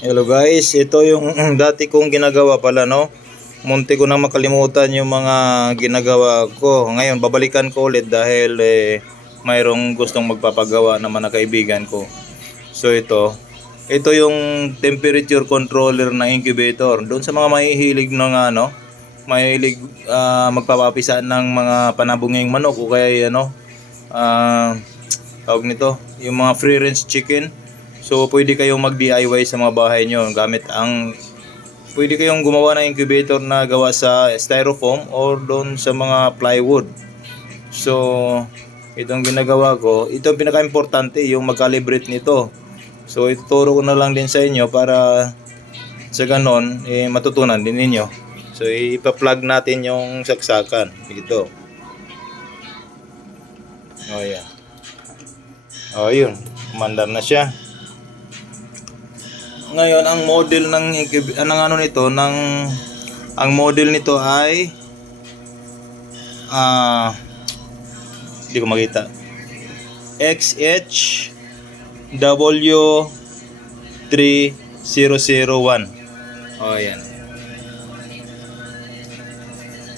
Hello guys, ito yung dati kong ginagawa pala, no. Munti ko na makalimutan yung mga ginagawa ko. Ngayon babalikan ko ulit dahil mayroong gustong magpapagawa naman na kaibigan ko. So ito yung temperature controller na incubator. Doon sa mga mahihilig ng mahilig magpapapisa ng mga panabunging manok o kaya tawag nito, yung mga free range chicken. So pwede kayong mag DIY sa mga bahay nyo gamit pwede kayong gumawa ng incubator na gawa sa styrofoam or doon sa mga plywood. So itong ginagawa ko, ito ang pinaka-importante, yung mag-calibrate nito. So ituturo ko na lang din sa inyo para sa ganon matutunan din ninyo. So ipa-plug natin yung saksakan dito. Oh yeah. Oh yun, kumandar na siya. Ngayon ang model ng ang model nito ay hindi ko makita. XHW3001. Oh yan.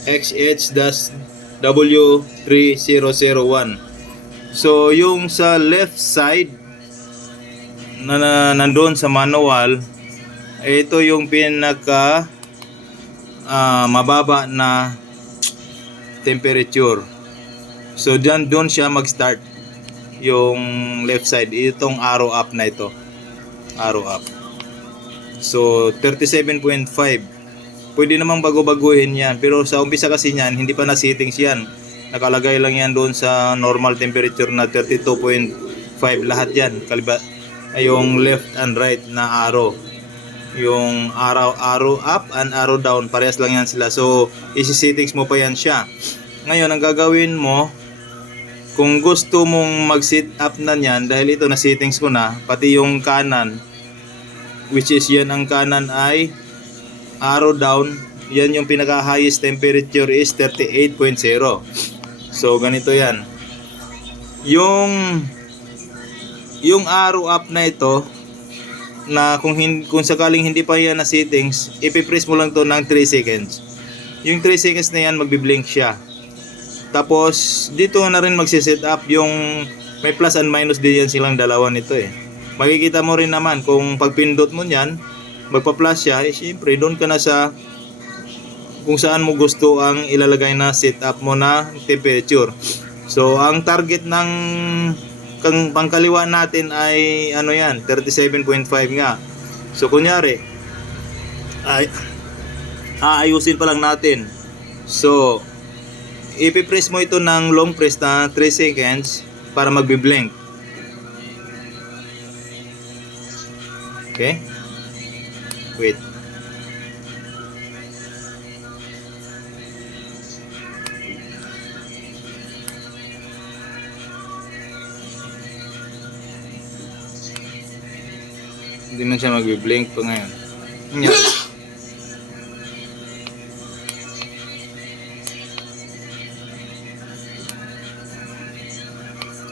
XHW3001. So yung sa left side na nandoon sa manual, ito yung pinaka mababa na temperature. So doon siya mag-start, yung left side, itong arrow up na ito, arrow up. So 37.5. Pwede namang bago-baguhin yan, pero sa umpisa kasi niyan hindi pa na settings yan, nakalagay lang yan doon sa normal temperature na 32.5. lahat yan yung left and right na arrow, yung arrow up and arrow down, parehas lang yan sila. So isi-settings mo pa yan siya. Ngayon ang gagawin mo, kung gusto mong mag-set up na yan, dahil ito na settings ko na, pati yung kanan, which is yan, ang kanan ay arrow down, yan yung pinaka highest temperature is 38.0. So ganito yan. Yung arrow up na ito, na kung sakaling hindi pa yan na settings, ipipress mo lang to ng 3 seconds. Yung 3 seconds na yan, magbiblink siya. Tapos dito na rin magsiset up yung may plus and minus din yan silang dalawa nito Makikita mo rin naman kung pagpindot mo yan, magpa-plus siya, syempre doon ka na sa kung saan mo gusto ang ilalagay na setup mo na temperature. So ang target ng pangkaliwa natin ay 37.5 nga. So kunyari ay aayusin pa lang natin. So ipipress mo ito ng long press na 3 seconds para magbi-blink. Okay? Wait. Hindi na siya magbi-blink pa ngayon. Yan.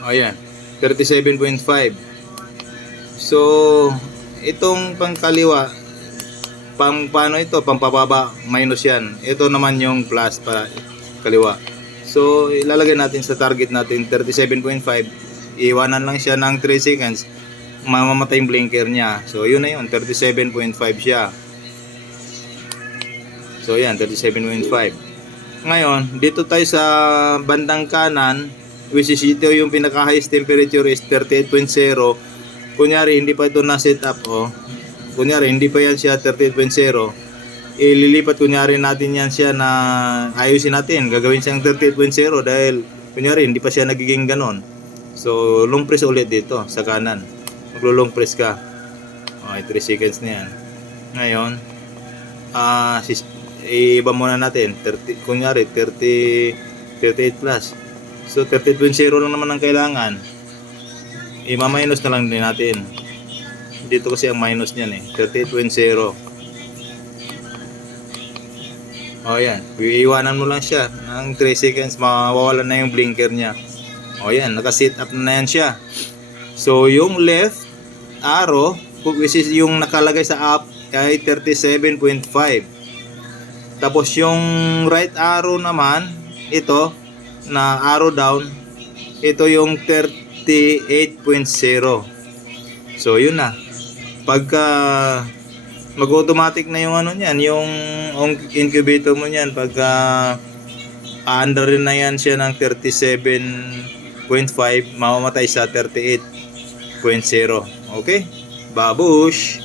Ayan, 37.5. So itong pangkaliwa, paano ito, pampababa, minus yan. Ito naman yung plus para kaliwa. So ilalagay natin sa target natin 37.5. Iwanan lang siya ng 3 seconds, mamamatay yung blinker niya. So yun na yun, 37.5 siya. So yan, 37.5. Ngayon dito tayo sa bandang kanan, which is ito yung pinaka highest temperature is 38.0. Kunyari hindi pa ito na set up, kunyari hindi pa yan siya 38.0, ililipat kunyari natin yan siya na ayusin natin, gagawin siyang 38.0 dahil kunyari hindi pa siya nagiging ganon. So long press ulit dito sa kanan, maglo-long press ka. Okay, 3 seconds na yan. Ngayon iba muna natin, kunyari 38 plus. So 38.0 lang naman ang kailangan. I-minus na lang din natin. Dito kasi ang minus niyan 38.0. O yan, iiwanan mo lang siya ng 3 seconds, mawawalan na yung blinker niya. O yan, naka-set up na yan siya. So yung left arrow which is yung nakalagay sa app ay 37.5. Tapos yung right arrow naman, ito na arrow down, ito yung 38.0. So yun na. Pagka mag-automatic na yung ano niyan, yung incubator mo niyan, pagka under rin na yan siya ng 37.5, mamamatay sa 38.0. Okay? Babush!